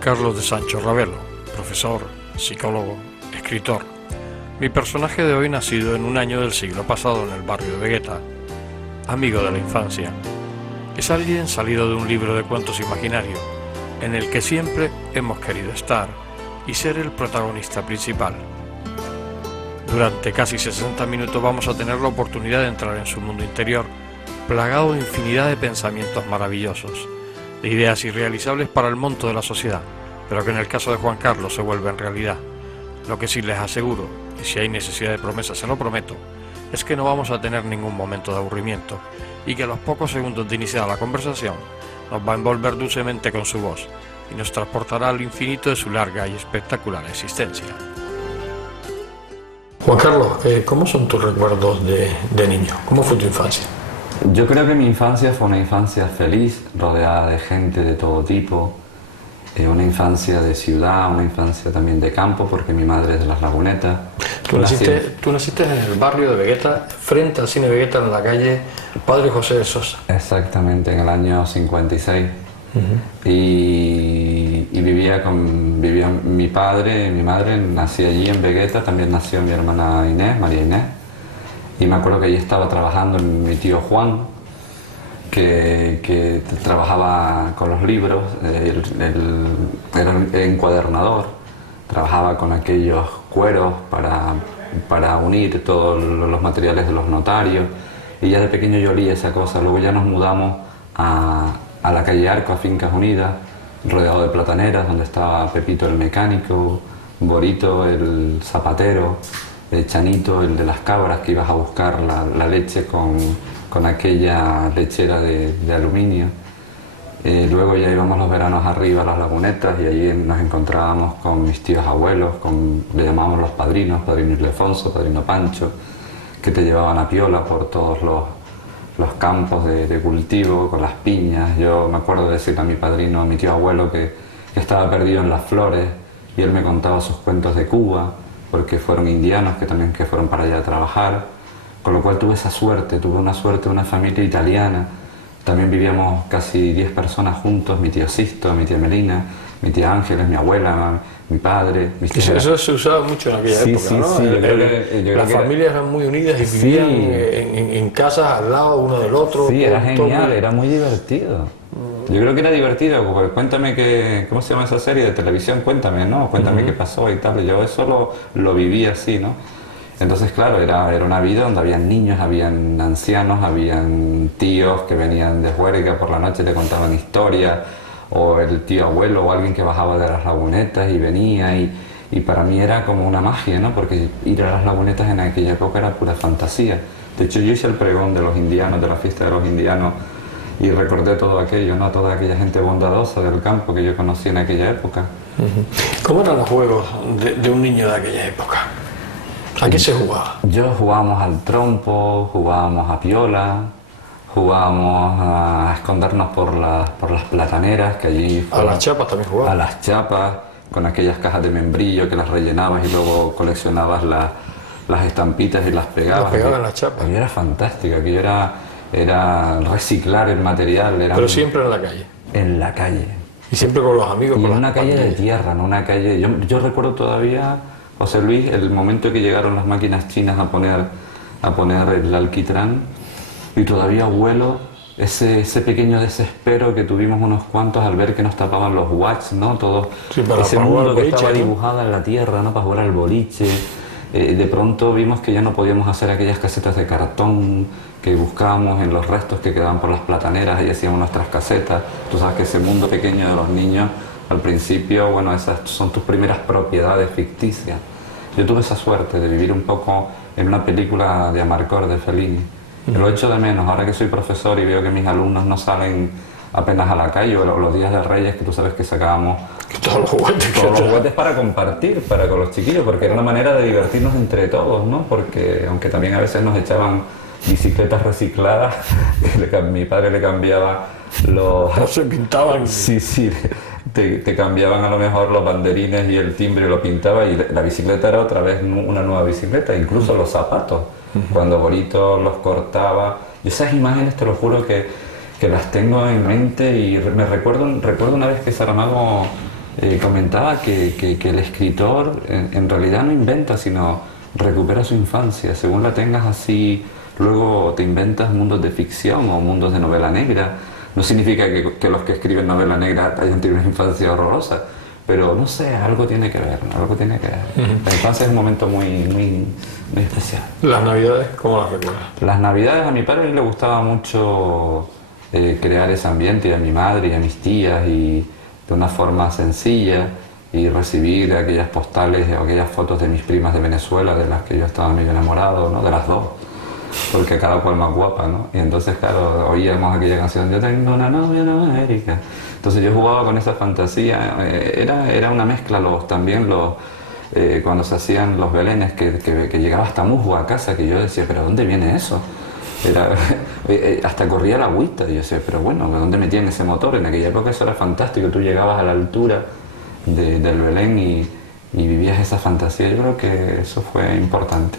Carlos de Sancho Ravelo, profesor, psicólogo, escritor. Mi personaje de hoy, nacido en un año del siglo pasado en el barrio de Vegueta, amigo de la infancia, es alguien salido de un libro de cuentos imaginario, en el que siempre hemos querido estar y ser el protagonista principal. Durante casi 60 minutos vamos a tener la oportunidad de entrar en su mundo interior, plagado de infinidad de pensamientos maravillosos, de ideas irrealizables para el monto de la sociedad, pero que en el caso de Juan Carlos se vuelven realidad. Lo que sí les aseguro, y si hay necesidad de promesa se lo prometo, es que no vamos a tener ningún momento de aburrimiento, y que a los pocos segundos de iniciar la conversación nos va a envolver dulcemente con su voz y nos transportará al infinito de su larga y espectacular existencia. Juan Carlos, ¿cómo son tus recuerdos de niño? ¿Cómo fue tu infancia? Yo creo que mi infancia fue una infancia feliz, rodeada de gente de todo tipo, una infancia de ciudad, una infancia también de campo, porque mi madre es de Las Lagunetas. Tú naciste en el barrio de Vegueta, frente al cine Vegueta, en la calle Padre José de Sosa. Exactamente, en el año 56. Y vivía mi padre y mi madre, nací allí en Vegueta, también nació mi hermana Inés, María Inés. Y me acuerdo que allí estaba trabajando mi tío Juan, que trabajaba con los libros, era encuadernador, trabajaba con aquellos cueros para unir todos los materiales de los notarios, y ya de pequeño yo olía esa cosa. Luego ya nos mudamos a la calle Arco, a Fincas Unidas, rodeado de plataneras, donde estaba Pepito el mecánico, Borito el zapatero, Chanito el de las cabras, que ibas a buscar la leche con aquella lechera de aluminio. Luego ya íbamos los veranos arriba a Las Lagunetas, y allí nos encontrábamos con mis tíos abuelos, le llamábamos los padrinos, padrino Ildefonso, padrino Pancho, que te llevaban a piola por todos los campos de cultivo, con las piñas. Yo me acuerdo de decirle a mi padrino, a mi tío abuelo, que estaba perdido en las flores, y él me contaba sus cuentos de Cuba, porque fueron indianos que fueron para allá a trabajar, con lo cual tuve una suerte, una familia italiana. También vivíamos casi 10 personas juntos, mi tío Sisto, mi tía Melina, mi tía Ángeles, mi abuela, mi padre, mis tías. Eso se usaba mucho en aquella época, ¿no? Sí, yo creo que las familias eran muy unidas y vivían en casas al lado uno del otro. Sí, era genial, era muy divertido. Yo creo que era divertido, porque cuéntame ¿cómo se llama esa serie de televisión? Cuéntame, ¿no? Cuéntame qué pasó y tal. Yo eso lo viví así, ¿no? Entonces, claro, era una vida donde habían niños, habían ancianos, habían tíos que venían de juerga por la noche, te contaban historias, o el tío abuelo o alguien que bajaba de Las Lagunetas y venía, y para mí era como una magia, ¿no? Porque ir a Las Lagunetas en aquella época era pura fantasía. De hecho, yo hice el pregón de los indianos, de la fiesta de los indianos, y recordé todo aquello, ¿no? Toda aquella gente bondadosa del campo que yo conocí en aquella época. ¿Cómo eran los juegos de un niño de aquella época? ¿A qué se jugaba? Jugábamos al trompo, jugábamos a piola, jugábamos a escondernos por las plataneras, que allí... ¿A las chapas también jugábamos? A las chapas, con aquellas cajas de membrillo que las rellenabas y luego coleccionabas las estampitas y las pegabas. Las pegabas en las chapas. Aquello era fantástico, aquello era reciclar el material. Pero siempre en la calle. En la calle. Y siempre con los amigos. Y con en una calle de tierra, no una calle... Yo recuerdo todavía, José Luis, el momento que llegaron las máquinas chinas a poner el alquitrán, y todavía huelo ese pequeño desespero que tuvimos unos cuantos al ver que nos tapaban los watts, ¿no? Todo ese mundo que estaba dibujado en la tierra, ¿no? Para jugar al boliche. De pronto vimos que ya no podíamos hacer aquellas casetas de cartón que buscábamos en los restos que quedaban por las plataneras, y hacíamos nuestras casetas. Tú sabes que ese mundo pequeño de los niños, al principio, bueno, esas son tus primeras propiedades ficticias. Yo tuve esa suerte de vivir un poco en una película de Amarcord, de Fellini. Lo echo de menos ahora que soy profesor y veo que mis alumnos no salen apenas a la calle, o los días de Reyes, que tú sabes que sacábamos todos los juguetes para compartir con los chiquillos, porque era una manera de divertirnos entre todos, ¿no? Porque aunque también a veces nos echaban bicicletas recicladas, mi padre le cambiaba los... No se pintaban. Sí, te cambiaban a lo mejor los banderines y el timbre lo pintaba, y la bicicleta era otra vez una nueva bicicleta, incluso los zapatos, cuando Borito los cortaba. Y esas imágenes, te lo juro que las tengo en mente, y me recuerdo una vez que Saramago comentaba que el escritor en realidad no inventa, sino recupera su infancia. Según la tengas así, luego te inventas mundos de ficción o mundos de novela negra. No significa que los que escriben novela negra hayan tenido una infancia horrorosa, pero no sé, algo tiene que ver, ¿no? Algo tiene que ver. La infancia es un momento muy especial. ¿Las navidades cómo las recuerdas? Las navidades a mi padre le gustaba mucho crear ese ambiente, y a mi madre y a mis tías, y de una forma sencilla, y recibir aquellas postales o aquellas fotos de mis primas de Venezuela, de las que yo estaba medio enamorado, ¿no? De las dos, porque cada cual más guapa, ¿no? Y entonces, claro, oíamos aquella canción, yo tengo una novia en América. Entonces yo jugaba con esa fantasía, era una mezcla cuando se hacían los belenes, que llegaba hasta musgo a casa, que yo decía, ¿pero dónde viene eso? Hasta corría la agüita, y yo decía, pero bueno, ¿dónde metían ese motor? En aquella época eso era fantástico, tú llegabas a la altura del Belén y vivías esa fantasía. Yo creo que eso fue importante.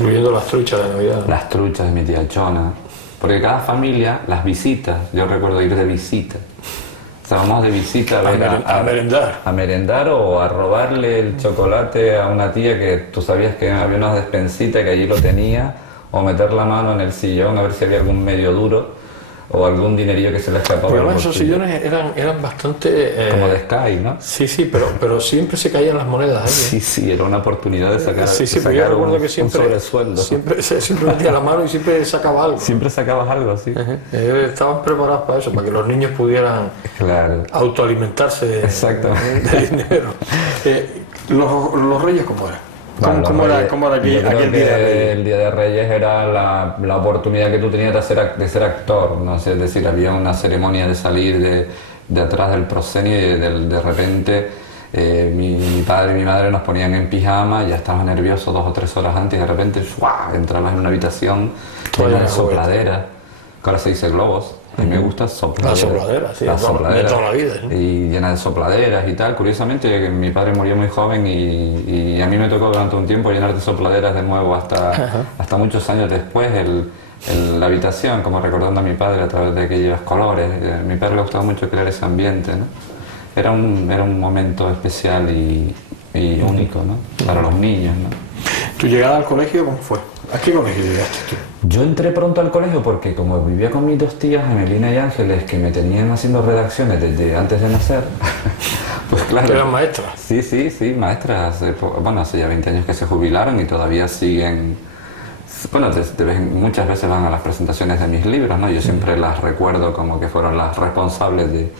Incluyendo las truchas de Navidad, ¿no? Las truchas de mi tía Chona, porque cada familia, las visitas, yo recuerdo ir de visita. O sea, vamos de visita a merendar. A merendar o a robarle el chocolate a una tía que tú sabías que había una despensita que allí lo tenía, o meter la mano en el sillón a ver si había algún medio duro o algún dinerillo que se le escapaba. Porque además esos sillones eran bastante... como de Sky, ¿no? Sí, pero siempre se caían las monedas ahí. Sí, era una oportunidad de sacar, pero yo recuerdo que siempre, un sobresueldo. Siempre metía la mano y siempre sacaba algo. Siempre sacabas algo, sí. Estaban preparados para eso, para que los niños pudieran autoalimentarse de dinero. Los reyes, ¿cómo eran? ¿Cómo era aquel día de Reyes? El Día de Reyes era la oportunidad que tú tenías de ser actor, ¿no? Es decir, había una ceremonia de salir de atrás del proscenio y de repente mi padre y mi madre nos ponían en pijama, ya estabas nervioso 2 o 3 horas antes y de repente entrabas en una habitación llena de sopladeras, que ahora se dice globos. A mí me gusta sopladeras. La sopladera, sí, de toda la vida. ¿Sí? Y llena de sopladeras y tal. Curiosamente, mi padre murió muy joven y a mí me tocó durante un tiempo llenar de sopladeras de nuevo hasta muchos años después la habitación, como recordando a mi padre a través de aquellos colores. A mi padre le gustaba mucho crear ese ambiente, ¿no? Era un momento especial y único, ¿no? Para los niños, ¿no? ¿Tu llegada al colegio cómo fue? ¿A qué colegio llegaste tú? Yo entré pronto al colegio porque como vivía con mis 2 tías, Emelina y Ángeles, que me tenían haciendo redacciones desde antes de nacer, pues claro. ¿Eran maestras? Sí, maestras. Bueno, hace ya 20 años que se jubilaron y todavía siguen. Bueno, muchas veces van a las presentaciones de mis libros, ¿no? Yo siempre las recuerdo como que fueron las responsables de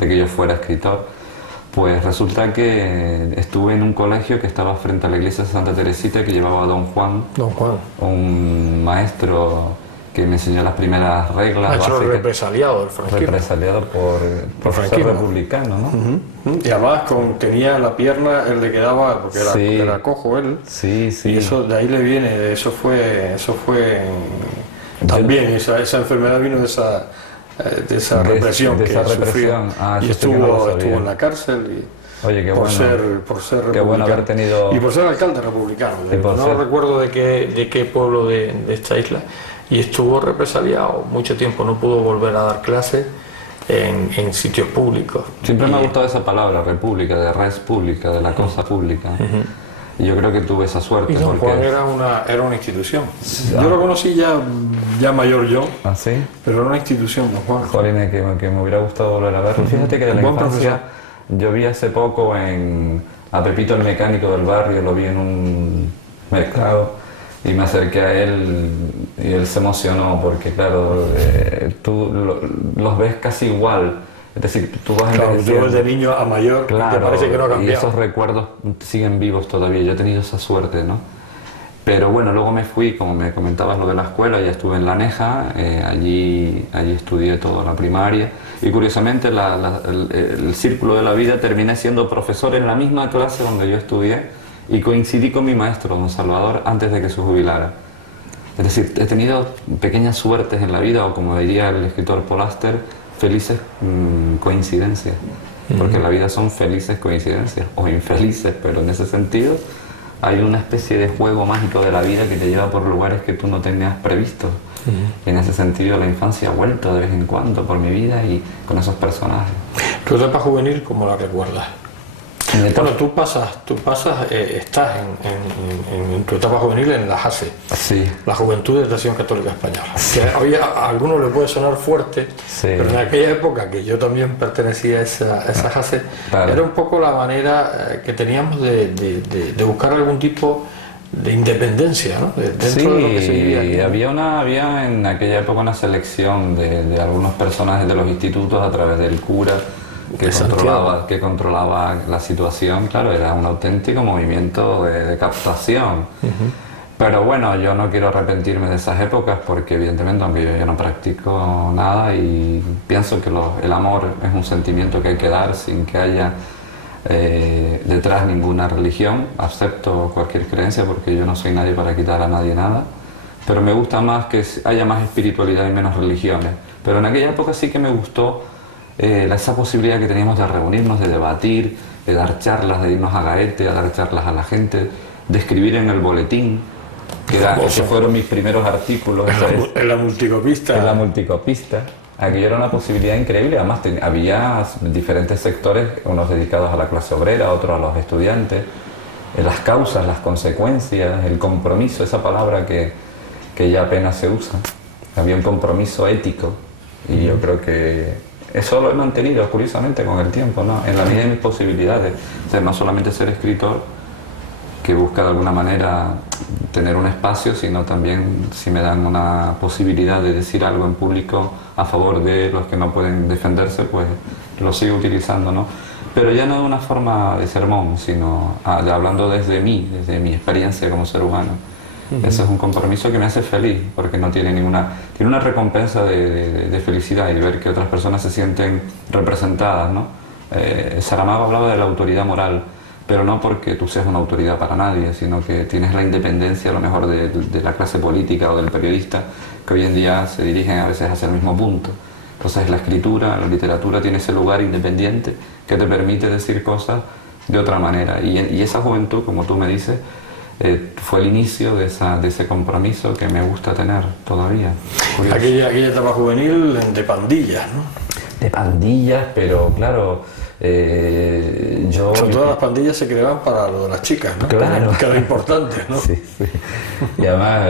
que yo fuera escritor. Pues resulta que estuve en un colegio que estaba frente a la iglesia de Santa Teresita, que llevaba a Don Juan, un maestro que me enseñó las primeras reglas básicas. Represaliado del franquismo. Represaliado por ser republicano, ¿no? Y además tenía la pierna, él le quedaba, porque era cojo él. Sí. Y eso de ahí le viene, eso fue también, esa enfermedad vino de esa represión que sufrió. Y estuvo en la cárcel Oye, qué por bueno. ser republicano. Qué bueno haber tenido... Y por ser alcalde republicano. No recuerdo de qué pueblo de esta isla. Y estuvo represaliado mucho tiempo, no pudo volver a dar clases en sitios públicos. Siempre me ha gustado esa palabra, república, de res pública, de la cosa pública. Y yo creo que tuve esa suerte. Y Don Juan era una institución. Yo lo conocí ya mayor yo, ¿sí? Pero era una institución, Don Juan. Jolín, que me hubiera gustado volver a verlo. Fíjate que de la infancia, yo vi hace poco a Pepito el mecánico del barrio, lo vi en un mercado y me acerqué a él y él se emocionó porque, claro, tú los ves casi igual. Es decir, tú vas envejeciendo. Tú de niño a mayor, claro, te parece que no ha cambiado. Y esos recuerdos siguen vivos todavía. Yo he tenido esa suerte, ¿no? Pero bueno, luego me fui, como me comentabas lo de la escuela, ya estuve en La Neja, allí estudié toda la primaria y curiosamente el círculo de la vida terminé siendo profesor en la misma clase donde yo estudié y coincidí con mi maestro, don Salvador, antes de que se jubilara. Es decir, he tenido pequeñas suertes en la vida, o como diría el escritor Paul Auster, felices coincidencias, porque en la vida son felices coincidencias o infelices, pero en ese sentido hay una especie de juego mágico de la vida que te lleva por lugares que tú no tenías previsto. Y en ese sentido la infancia ha vuelto de vez en cuando por mi vida y con esos personajes. ¿Tu etapa juvenil cómo la recuerdas? Bueno, estás en tu etapa juvenil en la JASE, Sí. la Juventud de Acción Católica Española. Que a algunos le puede sonar fuerte, Sí. pero en aquella época que yo también pertenecía a esa JASE, Claro. era un poco la manera que teníamos de buscar algún tipo de independencia, ¿no? Dentro de lo que se vivía aquí. Había en aquella época una selección de algunos personajes de los institutos a través del cura que controlaba la situación. Claro, era un auténtico movimiento de captación. Pero bueno, yo no quiero arrepentirme de esas épocas porque evidentemente, aunque yo ya no practico nada, y pienso que el amor es un sentimiento que hay que dar sin que haya detrás ninguna religión. Acepto cualquier creencia porque yo no soy nadie para quitar a nadie nada, pero me gusta más que haya más espiritualidad y menos religiones. Pero en aquella época sí que me gustó esa posibilidad que teníamos de reunirnos, de debatir, de dar charlas, de irnos a Gaete, a dar charlas a la gente, de escribir en el boletín, que fueron mis primeros artículos. En la multicopista. En la multicopista. Aquello era una posibilidad increíble. Además había diferentes sectores, unos dedicados a la clase obrera, otros a los estudiantes. Las causas, las consecuencias, el compromiso, esa palabra que ya apenas se usa. Había un compromiso ético y yo creo que eso lo he mantenido curiosamente con el tiempo, ¿no? En la medida de mis posibilidades. O sea, no solamente ser escritor, que busca de alguna manera tener un espacio, sino también si me dan una posibilidad de decir algo en público a favor de los que no pueden defenderse, pues lo sigo utilizando, ¿no? Pero ya no de una forma de sermón, sino hablando desde mi experiencia como ser humano. Ese es un compromiso que me hace feliz, porque no tiene tiene una recompensa de felicidad y ver que otras personas se sienten representadas, ¿no? Saramago hablaba de la autoridad moral, pero no porque tú seas una autoridad para nadie, sino que tienes la independencia a lo mejor de la clase política o del periodista, que hoy en día se dirigen a veces hacia el mismo punto. Entonces la escritura, la literatura tiene ese lugar independiente que te permite decir cosas de otra manera. Y esa juventud, como tú me dices, fue el inicio de ese compromiso que me gusta tener todavía. Aquella etapa juvenil de pandillas, ¿no? De pandillas, pero claro, Sobre todo las pandillas se creaban para lo de las chicas, ¿no? Claro. Que era importante, ¿no? Sí, sí. Y además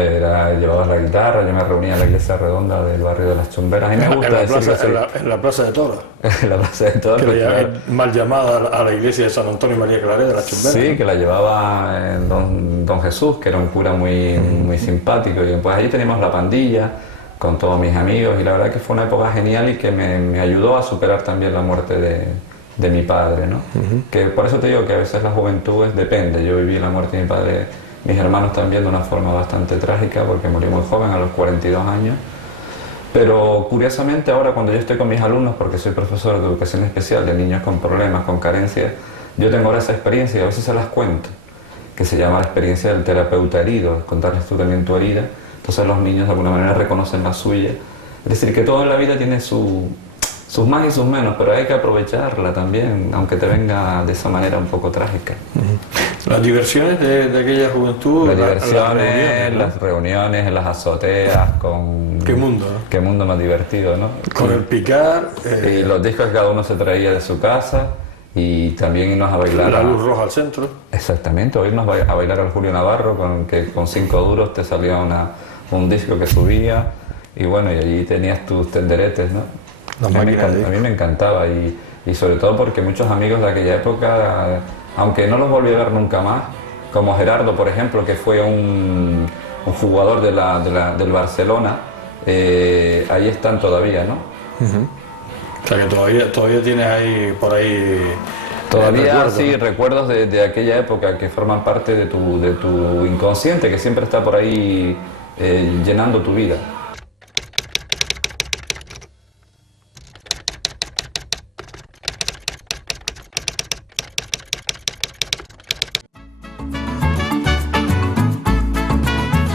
llevabas la guitarra, yo me reunía en la iglesia redonda del barrio de las Chumberas. Y me gusta en la Plaza de Toros. En la Plaza de Toros. Que le mal llamada a la iglesia de San Antonio y María Claret de las Chumberas. Sí, ¿no? que la llevaba don Jesús, que era un cura muy simpático. Y pues allí teníamos la pandilla con todos mis amigos, y la verdad que fue una época genial y que me ayudó a superar también la muerte de mi padre, ¿no? Que por eso te digo que a veces la juventud depende. Yo viví la muerte de mi padre, mis hermanos también, de una forma bastante trágica, porque murió muy joven, a los 42 años. Pero curiosamente ahora, cuando yo estoy con mis alumnos, porque soy profesor de educación especial de niños con problemas, con carencias, yo tengo ahora esa experiencia y a veces se las cuento, que se llama la experiencia del terapeuta herido, contarles tú también tu herida. Entonces los niños de alguna manera reconocen la suya. Es decir, que todo en la vida tiene sus más y sus menos, pero hay que aprovecharla también, aunque te venga de esa manera un poco trágica. Las diversiones de aquella juventud. Las reuniones en las azoteas con... Qué mundo, ¿no? Qué mundo más divertido, ¿no? Con el picar. Y los discos que cada uno se traía de su casa, y también irnos a bailar... La luz roja al centro. Exactamente, o irnos a bailar al Julio Navarro, que con 5 duros te salía un disco que subía, y bueno, y allí tenías tus tenderetes, ¿no? A mí me encantaba, y sobre todo porque muchos amigos de aquella época, aunque no los volví a ver nunca más, como Gerardo, por ejemplo, que fue un jugador del Barcelona, ahí están todavía, ¿no? O sea que todavía tienes ahí por ahí... Todavía sí, recuerdos de aquella época que forman parte de tu inconsciente, que siempre está por ahí llenando tu vida.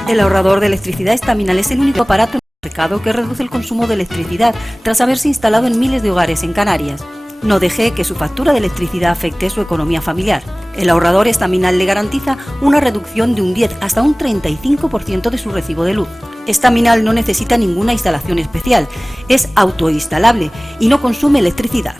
El ahorrador de electricidad Estaminal es el único aparato en el mercado que reduce el consumo de electricidad tras haberse instalado en miles de hogares en Canarias. No deje que su factura de electricidad afecte su economía familiar. El ahorrador Estaminal le garantiza una reducción de un 10 hasta un 35% de su recibo de luz. Estaminal no necesita ninguna instalación especial, es autoinstalable y no consume electricidad.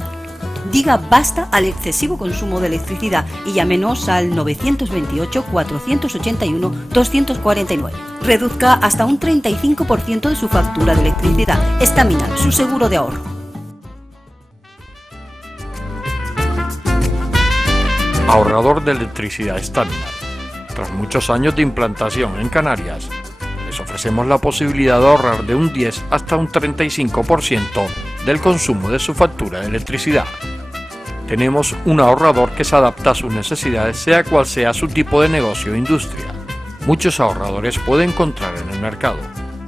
Diga basta al excesivo consumo de electricidad y llámenos al 928-481-249. Reduzca hasta un 35% de su factura de electricidad. Estaminal, su seguro de ahorro. Ahorrador de electricidad Estaminal. Tras muchos años de implantación en Canarias, les ofrecemos la posibilidad de ahorrar de un 10 hasta un 35% del consumo de su factura de electricidad. Tenemos un ahorrador que se adapta a sus necesidades, sea cual sea su tipo de negocio o industria. Muchos ahorradores puede encontrar en el mercado,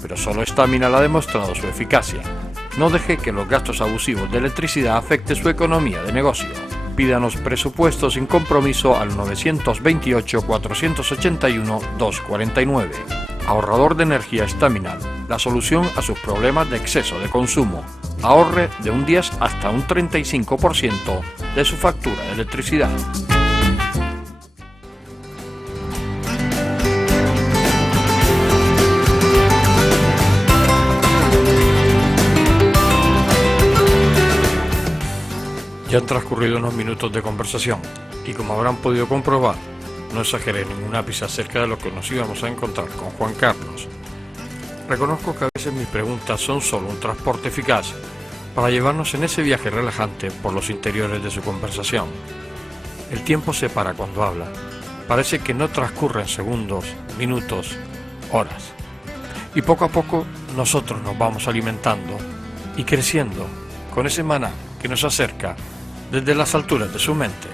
pero solo Estaminal ha demostrado su eficacia. No deje que los gastos abusivos de electricidad afecten su economía de negocio. Pídanos presupuestos sin compromiso al 928-481-249. Ahorrador de energía Estaminal, la solución a sus problemas de exceso de consumo. Ahorre de un 10 hasta un 35% de su factura de electricidad. Ya han transcurrido unos minutos de conversación y, como habrán podido comprobar, no exageré ningún ápice acerca de lo que nos íbamos a encontrar con Juan Carlos. Reconozco que a veces mis preguntas son solo un transporte eficaz para llevarnos en ese viaje relajante por los interiores de su conversación. El tiempo se para cuando habla. Parece que no transcurren segundos, minutos, horas. Y poco a poco nosotros nos vamos alimentando y creciendo con ese maná que nos acerca desde las alturas de su mente.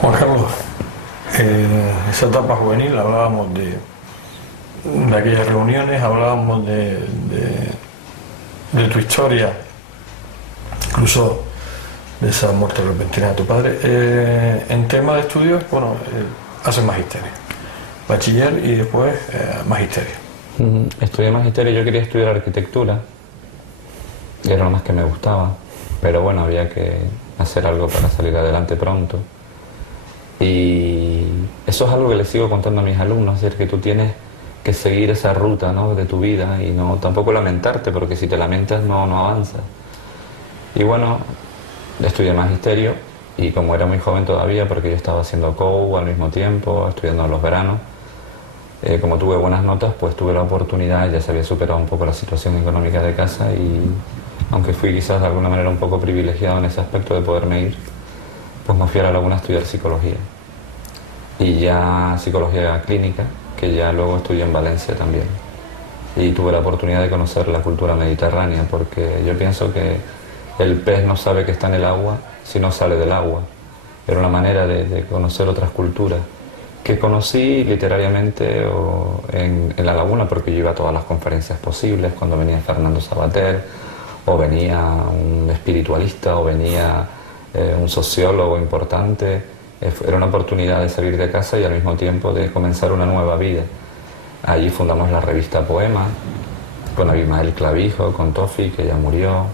Juan Carlos, en esa etapa juvenil hablábamos de aquellas reuniones, hablábamos de tu historia, incluso de esa muerte repentina de tu padre. En tema de estudios, haces magisterio, bachiller y después magisterio. Estudié magisterio, yo quería estudiar arquitectura, era lo más que me gustaba, pero bueno, había que hacer algo para salir adelante pronto. Y eso es algo que les sigo contando a mis alumnos, es decir, que tú tienes que seguir esa ruta, ¿no?, de tu vida y no tampoco lamentarte, porque si te lamentas no avanzas. Y bueno, estudié magisterio y como era muy joven todavía, porque yo estaba haciendo COU al mismo tiempo, estudiando en los veranos, como tuve buenas notas, pues tuve la oportunidad, ya se había superado un poco la situación económica de casa y aunque fui quizás de alguna manera un poco privilegiado en ese aspecto de poderme ir, pues me fui a La Laguna a estudiar psicología. Y ya psicología clínica, que ya luego estudié en Valencia también. Y tuve la oportunidad de conocer la cultura mediterránea, porque yo pienso que el pez no sabe que está en el agua si no sale del agua. Era una manera de conocer otras culturas, que conocí literariamente en La Laguna, porque yo iba a todas las conferencias posibles, cuando venía Fernando Savater, o venía un espiritualista, o venía un sociólogo importante. Era una oportunidad de salir de casa y al mismo tiempo de comenzar una nueva vida. Allí fundamos la revista Poema, con Abimael Clavijo, con Tofi, que ya murió,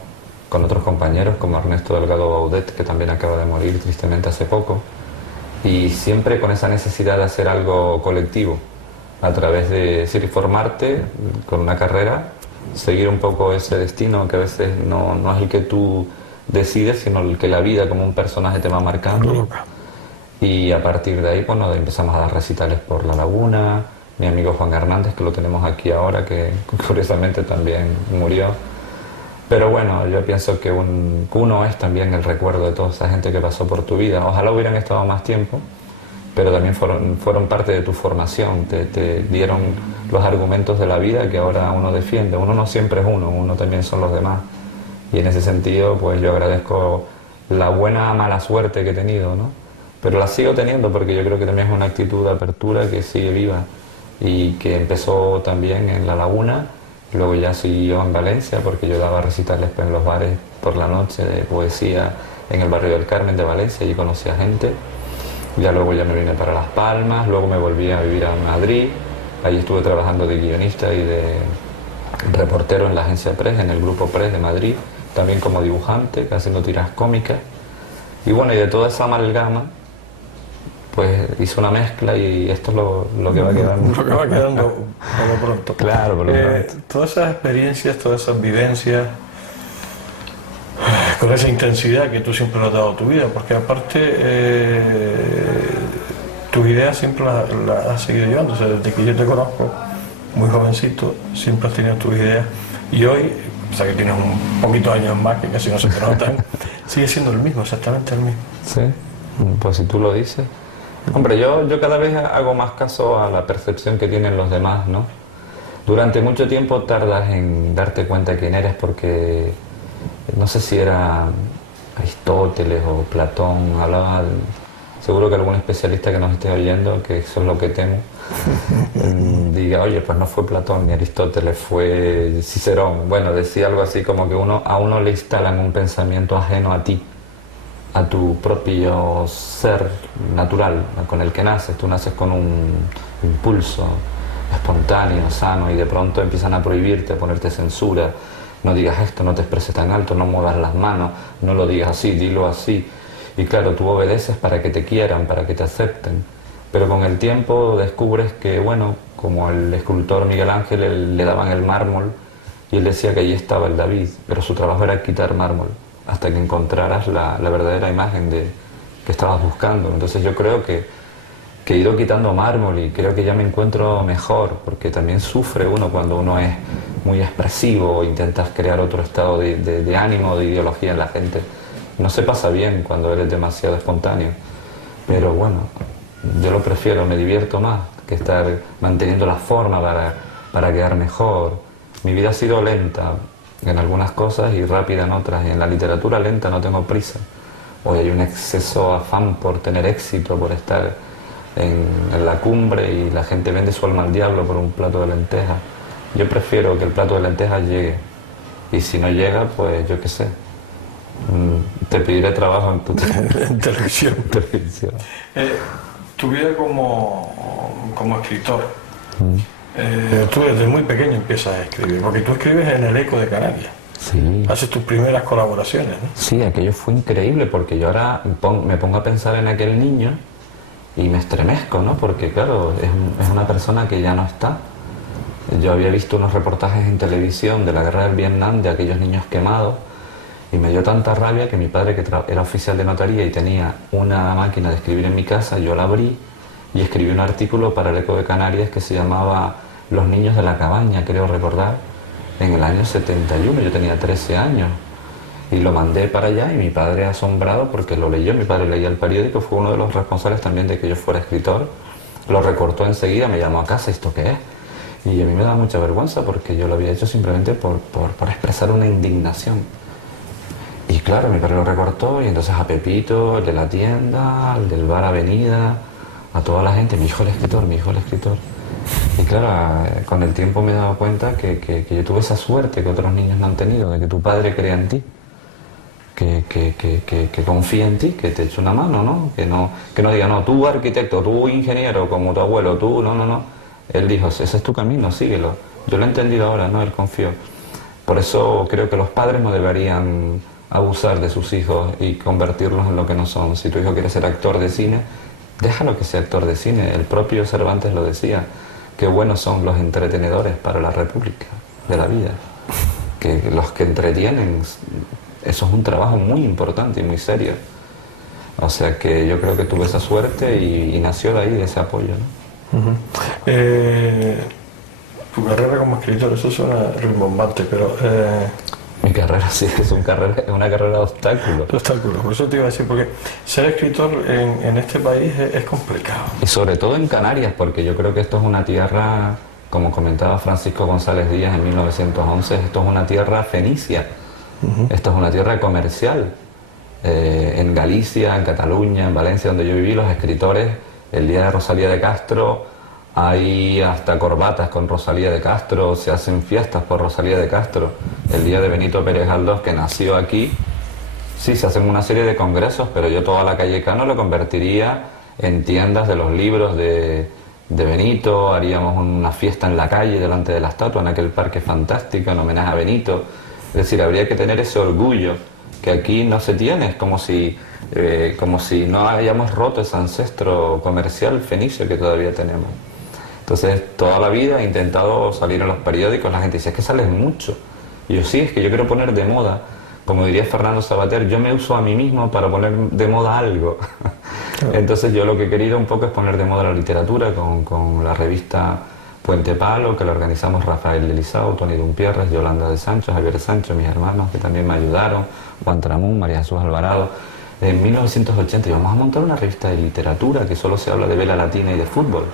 con otros compañeros como Ernesto Delgado Baudet, que también acaba de morir tristemente hace poco, y siempre con esa necesidad de hacer algo colectivo, a través de formarte con una carrera, seguir un poco ese destino que a veces no es el que tú decides, sino el que la vida como un personaje te va marcando. Y a partir de ahí, empezamos a dar recitales por La Laguna. Mi amigo Juan Hernández, que lo tenemos aquí ahora, que curiosamente también murió. Pero bueno, yo pienso que uno es también el recuerdo de toda esa gente que pasó por tu vida. Ojalá hubieran estado más tiempo, pero también fueron parte de tu formación. Te dieron los argumentos de la vida que ahora uno defiende. Uno no siempre es uno también son los demás. Y en ese sentido, pues yo agradezco la buena o mala suerte que he tenido, ¿no? Pero la sigo teniendo porque yo creo que también es una actitud de apertura que sigue viva y que empezó también en La Laguna, luego ya siguió en Valencia porque yo daba recitales en los bares por la noche de poesía en el barrio del Carmen de Valencia, allí conocí a gente. Ya luego ya me vine para Las Palmas, luego me volví a vivir a Madrid, allí estuve trabajando de guionista y de reportero en la agencia Press, en el grupo Press de Madrid, también como dibujante, haciendo tiras cómicas. Y bueno, y de toda esa amalgama, pues hizo una mezcla y esto es lo que va quedando. Lo que va quedando por lo pronto. Claro, por lo pronto. Todas esas experiencias, todas esas vivencias, con esa intensidad que tú siempre le has dado a tu vida, porque aparte tus ideas siempre las has seguido llevando. O sea, desde que yo te conozco, muy jovencito, siempre has tenido tus ideas. Y hoy, o sea que tienes un poquito de años más, que casi no se te notan, sigue siendo el mismo, exactamente el mismo. Sí, pues si tú lo dices. Hombre, yo cada vez hago más caso a la percepción que tienen los demás, ¿no? Durante mucho tiempo tardas en darte cuenta de quién eres porque no sé si era Aristóteles o Platón, hablaba, seguro que algún especialista que nos esté oyendo, que eso es lo que temo, diga, oye, pues no fue Platón ni Aristóteles, fue Cicerón. Bueno, decía algo así como que a uno le instalan un pensamiento ajeno a ti, a tu propio ser natural con el que naces. Tú naces con un impulso espontáneo, sano, y de pronto empiezan a prohibirte, a ponerte censura. No digas esto, no te expreses tan alto, no muevas las manos, no lo digas así, dilo así. Y claro, tú obedeces para que te quieran, para que te acepten. Pero con el tiempo descubres que, bueno, como el escultor Miguel Ángel, le daban el mármol y él decía que allí estaba el David, pero su trabajo era quitar mármol hasta que encontraras la verdadera imagen que estabas buscando. Entonces yo creo que he ido quitando mármol y creo que ya me encuentro mejor, porque también sufre uno cuando uno es muy expresivo o intentas crear otro estado de ánimo, de ideología en la gente. No se pasa bien cuando eres demasiado espontáneo, pero bueno, yo lo prefiero, me divierto más que estar manteniendo la forma para quedar mejor. Mi vida ha sido lenta en algunas cosas y rápida en otras, y en la literatura lenta, no tengo prisa. Hoy hay un exceso afán por tener éxito, por estar en la cumbre, y la gente vende su alma al diablo por un plato de lentejas. Yo prefiero que el plato de lentejas llegue, y si no llega, pues yo qué sé, te pediré trabajo en tu televisión. televisión. Tu vida como escritor, tú desde muy pequeño empiezas a escribir, porque tú escribes en El Eco de Canarias. Sí. Haces tus primeras colaboraciones, ¿no? Sí, aquello fue increíble, porque yo ahora me pongo a pensar en aquel niño y me estremezco, ¿no? Porque claro, es una persona que ya no está. Yo había visto unos reportajes en televisión de la guerra del Vietnam, de aquellos niños quemados, y me dio tanta rabia que mi padre, que era oficial de notaría y tenía una máquina de escribir en mi casa, yo la abrí y escribí un artículo para El Eco de Canarias que se llamaba Los niños de la cabaña, creo recordar, en el año 71, yo tenía 13 años. Y lo mandé para allá y mi padre, asombrado porque lo leyó, mi padre leía el periódico, fue uno de los responsables también de que yo fuera escritor, lo recortó enseguida, me llamó a casa, ¿esto qué es? Y a mí me da mucha vergüenza porque yo lo había hecho simplemente por expresar una indignación. Y claro, mi padre lo recortó y entonces a Pepito, el de la tienda, el del bar Avenida, a toda la gente, mi hijo el escritor, mi hijo el escritor. Y claro, con el tiempo me he dado cuenta que yo tuve esa suerte que otros niños no han tenido, de que tu padre crea en ti. Que confía en ti, que te eche una mano, ¿no? Que no diga, no, tú arquitecto, tú ingeniero, como tu abuelo, tú, no. Él dijo, ese es tu camino, síguelo. Yo lo he entendido ahora, ¿no? Él confió. Por eso creo que los padres no deberían abusar de sus hijos y convertirlos en lo que no son. Si tu hijo quiere ser actor de cine, déjalo que sea actor de cine. El propio Cervantes lo decía, qué buenos son los entretenedores para la república de la vida. Que los que entretienen, eso es un trabajo muy importante y muy serio. O sea que yo creo que tuve esa suerte y nació de ahí, de ese apoyo, ¿no? Tu carrera como escritor, eso suena rimbombante, pero... Mi carrera sí, es una carrera de obstáculos. Por eso te iba a decir, porque ser escritor en este país es complicado. Y sobre todo en Canarias, porque yo creo que esto es una tierra, como comentaba Francisco González Díaz en 1911, esto es una tierra fenicia. Esto es una tierra comercial. En Galicia, en Cataluña, en Valencia, donde yo viví, los escritores, el día de Rosalía de Castro, hay hasta corbatas con Rosalía de Castro, se hacen fiestas por Rosalía de Castro. El día de Benito Pérez Galdós, que nació aquí, sí, se hacen una serie de congresos, pero yo toda la calle Cano lo convertiría en tiendas de los libros de Benito, haríamos una fiesta en la calle delante de la estatua, en aquel parque fantástico, en homenaje a Benito. Es decir, habría que tener ese orgullo que aquí no se tiene, es como si no hayamos roto ese ancestro comercial fenicio que todavía tenemos. Entonces, toda la vida he intentado salir en los periódicos, la gente dice, es que sales mucho. Y yo, sí, es que yo quiero poner de moda, como diría Fernando Savater, yo me uso a mí mismo para poner de moda algo. Entonces, yo lo que he querido un poco es poner de moda la literatura con la revista Puente Palo, que la organizamos Rafael de Lisao, Tony Dumpierres, Yolanda de Sancho, Javier Sancho, mis hermanos, que también me ayudaron, Juan Tramún, María Jesús Alvarado. En 1980 íbamos a montar una revista de literatura que solo se habla de vela latina y de fútbol.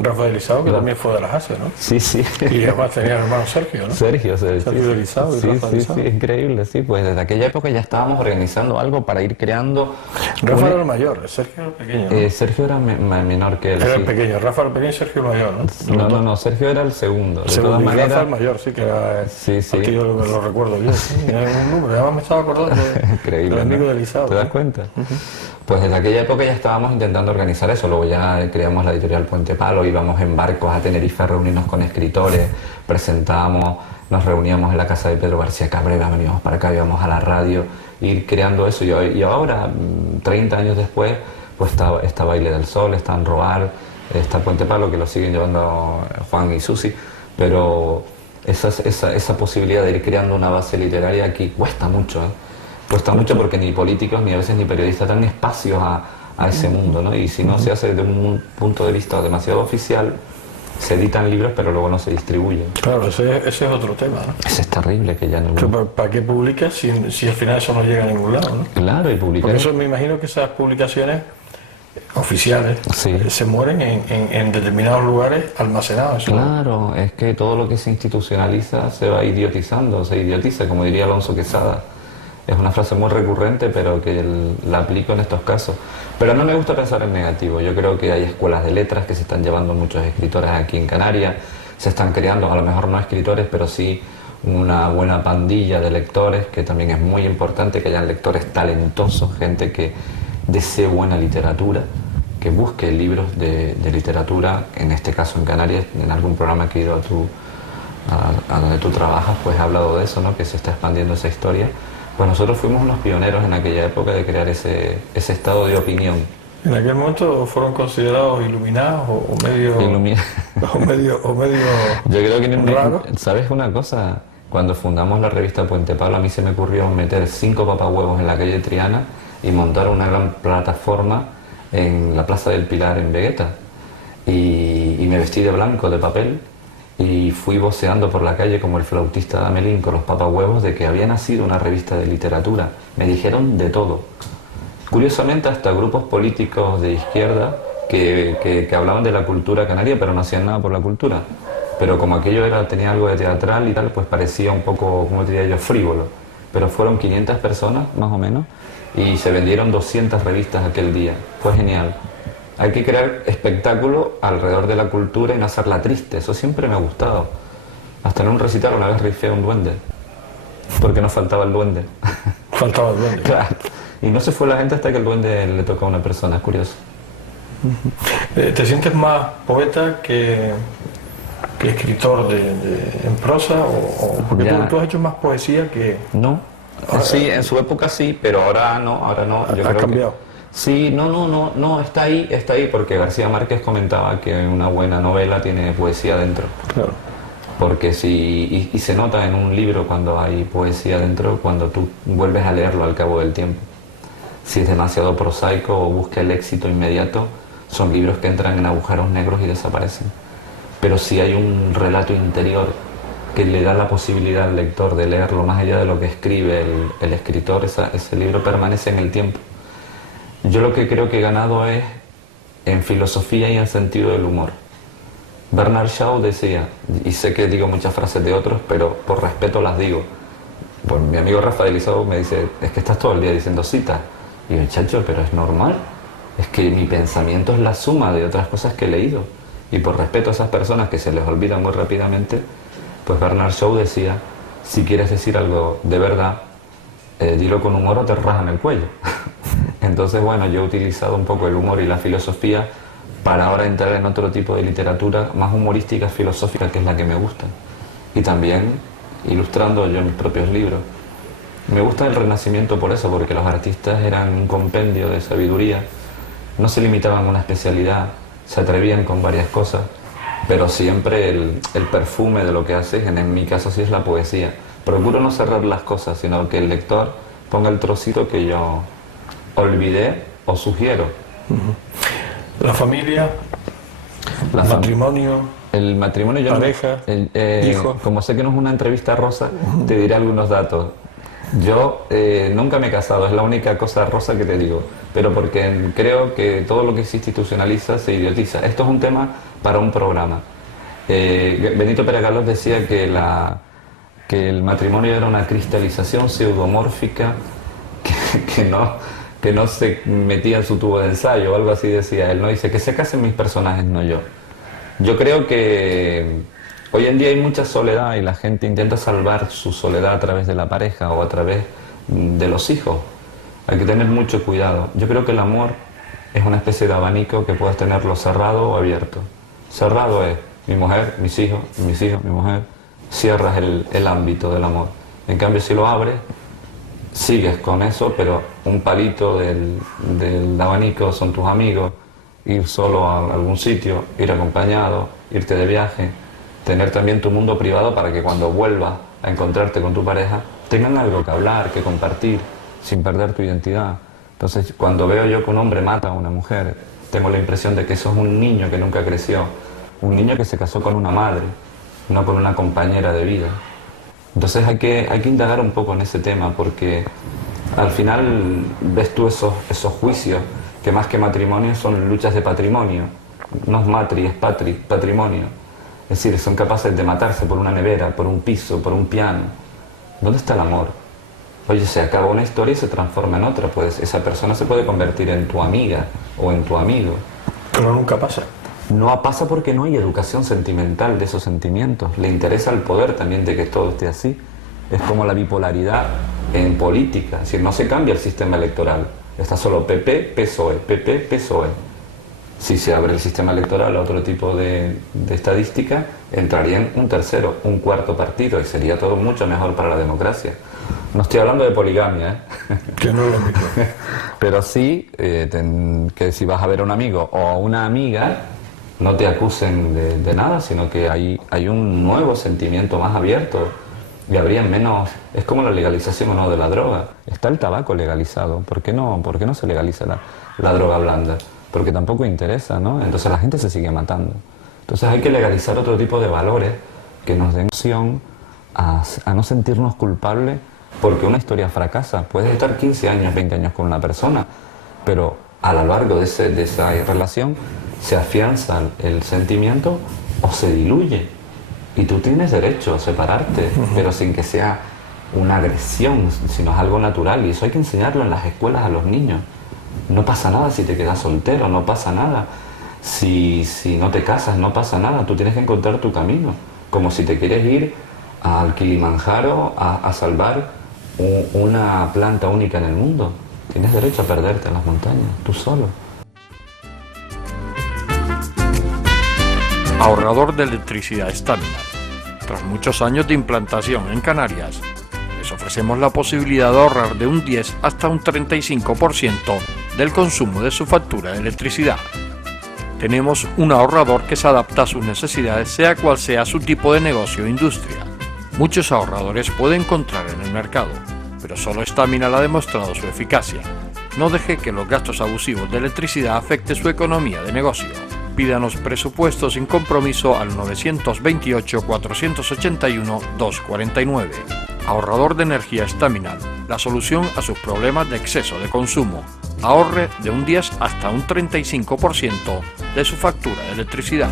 Rafael Elisao, que también fue de las ASE, ¿no? Sí, sí. Y además tenía el hermano Sergio, ¿no? Sergio Elisao y sí, Rafael Elisao. Sí, increíble, sí. Pues desde aquella época ya estábamos organizando algo para ir creando... Rafael era el mayor, Sergio era el pequeño, ¿no? Sergio era menor que él. Era el pequeño, Rafael el pequeño y Sergio el mayor, ¿no? No, Sergio era el segundo. De Segundo, todas maneras... Rafael mayor, sí, que era... Sí. Aquí yo lo recuerdo yo, sí. Era un número, además me estaba acordando Increíble, del amigo ¿no? de Elisao. ¿Te das cuenta? Pues desde aquella época ya estábamos intentando organizar eso, luego ya creamos la editorial Puente Palo, íbamos en barcos a Tenerife a reunirnos con escritores, presentábamos, nos reuníamos en la casa de Pedro García Cabrera, veníamos para acá, íbamos a la radio, ir creando eso, y ahora, 30 años después, pues está Baile del Sol, está en Roar, está Puente Palo, que lo siguen llevando Juan y Susi, pero esa posibilidad de ir creando una base literaria aquí cuesta mucho, ¿eh? Cuesta mucho porque ni políticos ni a veces ni periodistas dan espacios a ese mundo, ¿no? Y si no se hace desde un punto de vista demasiado oficial, se editan libros pero luego no se distribuyen. Claro, ese es otro tema, ¿no? Ese es terrible que ya no... ¿Para qué publicas si al final eso no llega a ningún lado, ¿no? Claro, y publicar... Porque eso me imagino que esas publicaciones oficiales se mueren en determinados lugares almacenados. Claro, es que todo lo que se institucionaliza se va idiotizando, se idiotiza, como diría Alonso Quesada. Es una frase muy recurrente, pero que la aplico en estos casos. Pero no me gusta pensar en negativo. Yo creo que hay escuelas de letras que se están llevando muchos escritores aquí en Canarias. Se están creando, a lo mejor no escritores, pero sí una buena pandilla de lectores, que también es muy importante que hayan lectores talentosos, gente que desee buena literatura, que busque libros de literatura, en este caso en Canarias, en algún programa que he ido a donde tú trabajas, pues he hablado de eso, ¿no? Que se está expandiendo esa historia. Pues nosotros fuimos los pioneros en aquella época de crear ese estado de opinión. ¿En aquel momento fueron considerados iluminados o medio Yo creo que raro? ¿Sabes una cosa? Cuando fundamos la revista Puente Palo, a mí se me ocurrió meter 5 papahuevos en la calle Triana y montar una gran plataforma en la Plaza del Pilar en Vegueta. Y me vestí de blanco, de papel, y fui voceando por la calle como el flautista de Amelín con los papahuevos de que había nacido una revista de literatura. Me dijeron de todo. Curiosamente, hasta grupos políticos de izquierda que hablaban de la cultura canaria, pero no hacían nada por la cultura. Pero como aquello tenía algo de teatral y tal, pues parecía un poco, como diría yo, frívolo. Pero fueron 500 personas, más o menos, y se vendieron 200 revistas aquel día. Fue genial. Hay que crear espectáculo alrededor de la cultura y no hacerla triste. Eso siempre me ha gustado. Hasta en un recital una vez rifé a un duende, porque nos faltaba el duende. Faltaba el duende. Claro. Y no se fue la gente hasta que el duende le tocó a una persona, es curioso. ¿Te sientes más poeta que escritor en prosa? Porque tú has hecho más poesía que... No, sí, en su época sí, pero ahora no. Yo creo cambiado. Sí, no, está ahí, porque García Márquez comentaba que una buena novela tiene poesía dentro. Claro. Porque y se nota en un libro cuando hay poesía dentro, cuando tú vuelves a leerlo al cabo del tiempo. Si es demasiado prosaico o busca el éxito inmediato, son libros que entran en agujeros negros y desaparecen. Pero si hay un relato interior que le da la posibilidad al lector de leerlo más allá de lo que escribe el escritor, ese libro permanece en el tiempo. Yo lo que creo que he ganado es en filosofía y en sentido del humor. Bernard Shaw decía, y sé que digo muchas frases de otros, pero por respeto las digo. Pues mi amigo Rafael Elisao me dice, es que estás todo el día diciendo citas. Y yo, chacho, pero es normal. Es que mi pensamiento es la suma de otras cosas que he leído. Y por respeto a esas personas que se les olvidan muy rápidamente, pues Bernard Shaw decía, si quieres decir algo de verdad, dilo con humor o te rajan el cuello. Entonces, bueno, yo he utilizado un poco el humor y la filosofía para ahora entrar en otro tipo de literatura más humorística, filosófica, que es la que me gusta. Y también ilustrando yo mis propios libros. Me gusta el Renacimiento por eso, porque los artistas eran un compendio de sabiduría, no se limitaban a una especialidad, se atrevían con varias cosas, pero siempre el perfume de lo que haces, en mi caso sí es la poesía. Procuro no cerrar las cosas, sino que el lector ponga el trocito que yo olvidé o sugiero. La familia, el matrimonio, el matrimonio, yo pareja, hijos. Como sé que no es una entrevista rosa, te diré algunos datos. Yo nunca me he casado, es la única cosa rosa que te digo, pero porque creo que todo lo que se institucionaliza se idiotiza. Esto es un tema para un programa. Benito Pérez Galdós decía que el matrimonio era una cristalización pseudomórfica que no se metía en su tubo de ensayo o algo así decía él, ¿no? Dice que se casen mis personajes, no yo. Yo creo que hoy en día hay mucha soledad y la gente intenta salvar su soledad a través de la pareja o a través de los hijos. Hay que tener mucho cuidado. Yo creo que el amor es una especie de abanico que puedes tenerlo cerrado o abierto. Cerrado es mi mujer, mis hijos, mi mujer. Cierras el ámbito del amor. En cambio, si lo abres, sigues con eso, pero un palito del abanico son tus amigos, ir solo a algún sitio, ir acompañado, irte de viaje, tener también tu mundo privado para que cuando vuelvas a encontrarte con tu pareja tengan algo que hablar, que compartir, sin perder tu identidad. Entonces, cuando veo yo que un hombre mata a una mujer, tengo la impresión de que eso es un niño que nunca creció, un niño que se casó con una madre, no con una compañera de vida. Entonces hay que indagar un poco en ese tema, porque al final ves tú esos juicios que más que matrimonio son luchas de patrimonio. No es matri, es patrimonio. Es decir, son capaces de matarse por una nevera, por un piso, por un piano. ¿Dónde está el amor? Oye, se acaba una historia y se transforma en otra, pues esa persona se puede convertir en tu amiga o en tu amigo. Pero nunca pasa. No pasa porque no hay educación sentimental de esos sentimientos. Le interesa el poder también de que todo esté así. Es como la bipolaridad en política. Es decir, no se cambia el sistema electoral. Está solo PP, PSOE, PP, PSOE. Si se abre el sistema electoral a otro tipo de estadística, entrarían un tercero, un cuarto partido y sería todo mucho mejor para la democracia. No estoy hablando de poligamia, ¿eh? Que no es lo mismo. Pero sí que si vas a ver a un amigo o a una amiga, no te acusen de nada, sino que hay un nuevo sentimiento más abierto y habría menos... Es como la legalización o no de la droga. Está el tabaco legalizado, ¿por qué no se legaliza la droga blanda? Porque tampoco interesa, ¿no? Entonces la gente se sigue matando. Entonces hay que legalizar otro tipo de valores que nos den opción a no sentirnos culpables porque una historia fracasa. Puedes estar 15 años, 20 años con una persona, pero a lo largo de esa relación se afianza el sentimiento o se diluye. Y tú tienes derecho a separarte, pero sin que sea una agresión, sino es algo natural. Y eso hay que enseñarlo en las escuelas a los niños. No pasa nada si te quedas soltero, no pasa nada. Si no te casas, no pasa nada. Tú tienes que encontrar tu camino. Como si te quieres ir al Kilimanjaro a salvar una planta única en el mundo. Tienes derecho a perderte en las montañas, tú solo. Ahorrador de electricidad Staminal. Tras muchos años de implantación en Canarias, les ofrecemos la posibilidad de ahorrar de un 10 hasta un 35% del consumo de su factura de electricidad. Tenemos un ahorrador que se adapta a sus necesidades, sea cual sea su tipo de negocio o industria. Muchos ahorradores puede encontrar en el mercado, pero solo Staminal ha demostrado su eficacia. No deje que los gastos abusivos de electricidad afecten su economía de negocio. Pídanos presupuesto sin compromiso al 921-481-249. Ahorrador de energía Staminal, la solución a sus problemas de exceso de consumo. Ahorre de un 10 hasta un 35% de su factura de electricidad.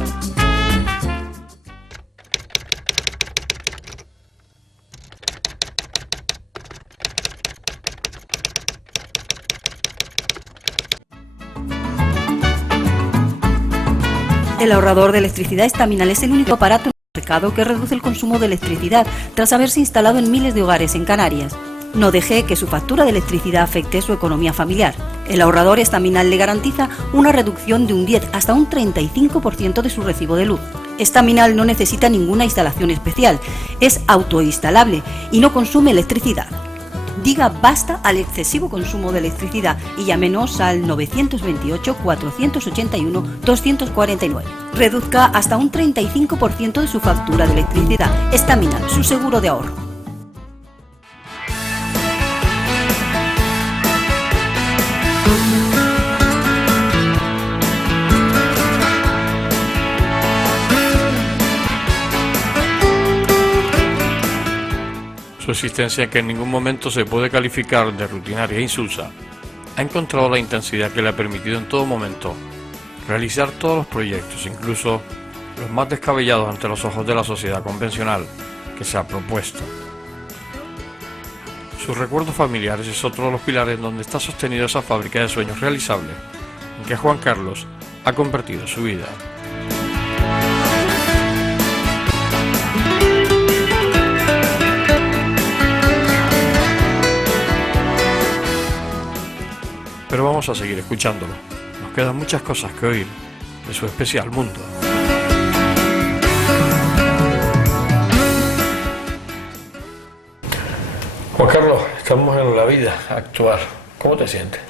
El ahorrador de electricidad Staminal es el único aparato en el mercado que reduce el consumo de electricidad tras haberse instalado en miles de hogares en Canarias. No deje que su factura de electricidad afecte su economía familiar. El ahorrador Staminal le garantiza una reducción de un 10 hasta un 35% de su recibo de luz. Estaminal no necesita ninguna instalación especial, es autoinstalable y no consume electricidad. Diga basta al excesivo consumo de electricidad y llámenos al 928-481-249. Reduzca hasta un 35% de su factura de electricidad. Estaminal, su seguro de ahorro. Su existencia, que en ningún momento se puede calificar de rutinaria e insulsa, ha encontrado la intensidad que le ha permitido en todo momento realizar todos los proyectos, incluso los más descabellados ante los ojos de la sociedad convencional, que se ha propuesto. Sus recuerdos familiares es otro de los pilares donde está sostenida esa fábrica de sueños realizables, en que Juan Carlos ha convertido su vida. Pero vamos a seguir escuchándolo. Nos quedan muchas cosas que oír de su especial mundo. Juan Carlos, estamos en la vida actual. ¿Cómo te sientes?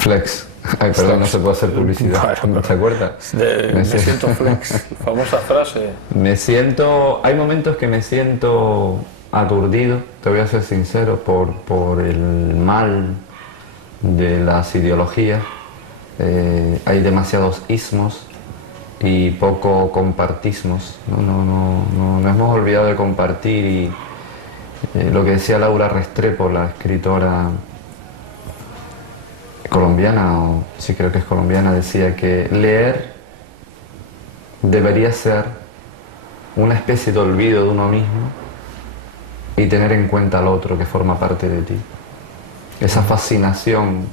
Flex. Ay, perdón, no se puede hacer publicidad. Bueno, ¿Te acuerdas? Me siento flex. Famosa frase. Hay momentos que me siento aturdido, te voy a ser sincero, por el mal de las ideologías. Hay demasiados ismos y poco compartismos. No hemos olvidado de compartir y lo que decía Laura Restrepo, la escritora colombiana, o sí creo que es colombiana, decía que leer debería ser una especie de olvido de uno mismo y tener en cuenta al otro que forma parte de ti. Esa fascinación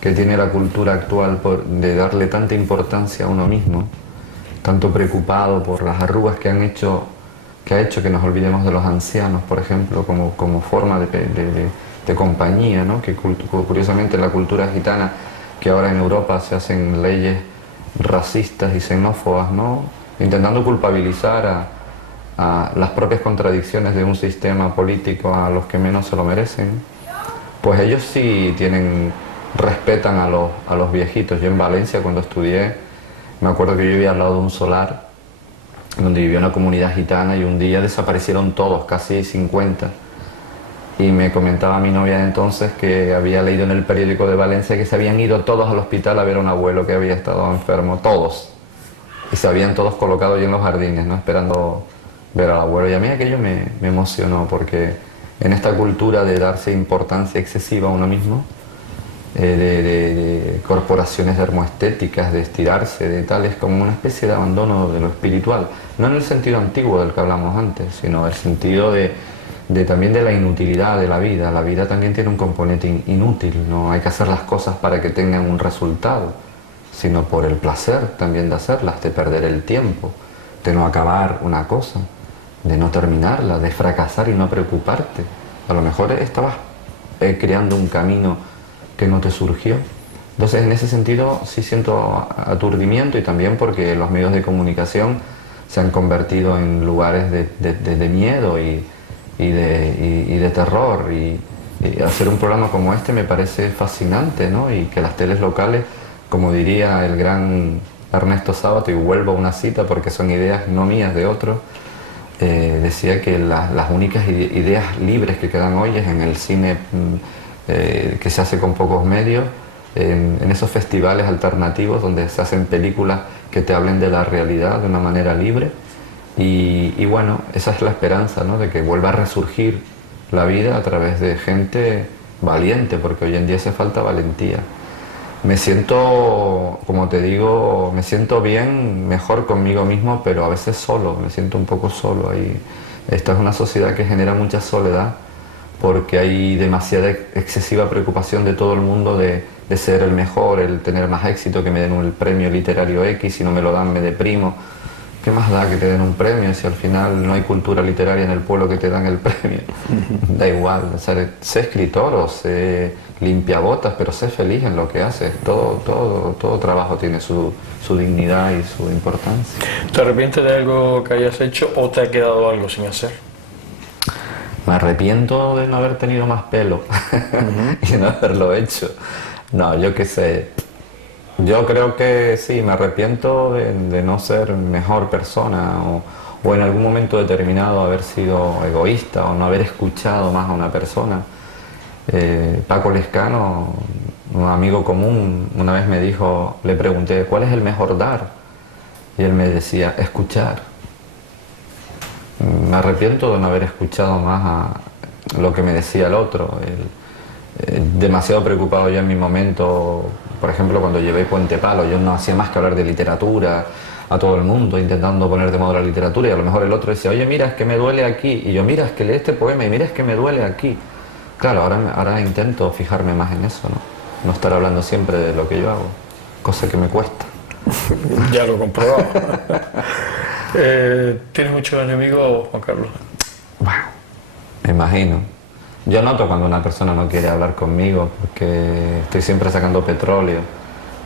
que tiene la cultura actual de darle tanta importancia a uno mismo, tanto preocupado por las arrugas que ha hecho que nos olvidemos de los ancianos, por ejemplo, como forma de compañía, ¿no? Que curiosamente la cultura gitana, que ahora en Europa se hacen leyes racistas y xenófobas, ¿no? Intentando culpabilizar a las propias contradicciones de un sistema político a los que menos se lo merecen. Pues ellos sí respetan a los viejitos. Yo en Valencia, cuando estudié, me acuerdo que yo vivía al lado de un solar donde vivía una comunidad gitana y un día desaparecieron todos, casi 50. Y me comentaba mi novia de entonces que había leído en el periódico de Valencia que se habían ido todos al hospital a ver a un abuelo que había estado enfermo, todos. Y se habían todos colocado allí en los jardines, ¿no? Esperando ver al abuelo. Y a mí aquello me emocionó porque en esta cultura de darse importancia excesiva a uno mismo, de corporaciones dermoestéticas, de estirarse, de tal, es como una especie de abandono de lo espiritual. No en el sentido antiguo del que hablamos antes, sino en el sentido también de la inutilidad de la vida. La vida también tiene un componente inútil, no hay que hacer las cosas para que tengan un resultado, sino por el placer también de hacerlas, de perder el tiempo, de no acabar una cosa, de no terminarla, de fracasar y no preocuparte. A lo mejor estabas creando un camino que no te surgió. Entonces, en ese sentido, sí siento aturdimiento y también porque los medios de comunicación se han convertido en lugares de miedo y de terror. Y hacer un programa como este me parece fascinante, ¿no? Y que las teles locales, como diría el gran Ernesto Sábato, y vuelvo a una cita porque son ideas no mías, de otros, decía que las únicas ideas libres que quedan hoy es en el cine que se hace con pocos medios, en esos festivales alternativos donde se hacen películas que te hablen de la realidad de una manera libre. Y bueno, esa es la esperanza, ¿no? De que vuelva a resurgir la vida a través de gente valiente, porque hoy en día hace falta valentía. Me siento, como te digo, me siento bien, mejor conmigo mismo, pero a veces solo, me siento un poco solo. Esta es una sociedad que genera mucha soledad porque hay demasiada excesiva preocupación de todo el mundo de ser el mejor, el tener más éxito, que me den el premio literario X, si no me lo dan me deprimo. ¿qué más da que te den un premio si al final no hay cultura literaria en el pueblo que te dan el premio? Da igual, o sea, sé escritor o sé limpiabotas, pero sé feliz en lo que haces. Todo trabajo tiene su dignidad y su importancia. ¿Te arrepientes de algo que hayas hecho o te ha quedado algo sin hacer? Me arrepiento de no haber tenido más pelo y no haberlo hecho. No, yo qué sé. Yo creo que sí, me arrepiento de no ser mejor persona o en algún momento determinado haber sido egoísta o no haber escuchado más a una persona. Paco Lescano, un amigo común, una vez me dijo, le pregunté, ¿cuál es el mejor dar? Y él me decía, escuchar. Me arrepiento de no haber escuchado más a lo que me decía el otro. Demasiado preocupado yo en mi momento, por ejemplo, cuando llevé Puente Palo, yo no hacía más que hablar de literatura a todo el mundo, intentando poner de moda la literatura, y a lo mejor el otro decía, oye, mira, es que me duele aquí, y yo, mira, es que lee este poema, y mira, es que me duele aquí. Claro, ahora intento fijarme más en eso, no estar hablando siempre de lo que yo hago, cosa que me cuesta. Ya lo he comprobado. ¿Tienes muchos enemigos, Juan Carlos? Bueno, me imagino. Yo noto cuando una persona no quiere hablar conmigo porque estoy siempre sacando petróleo.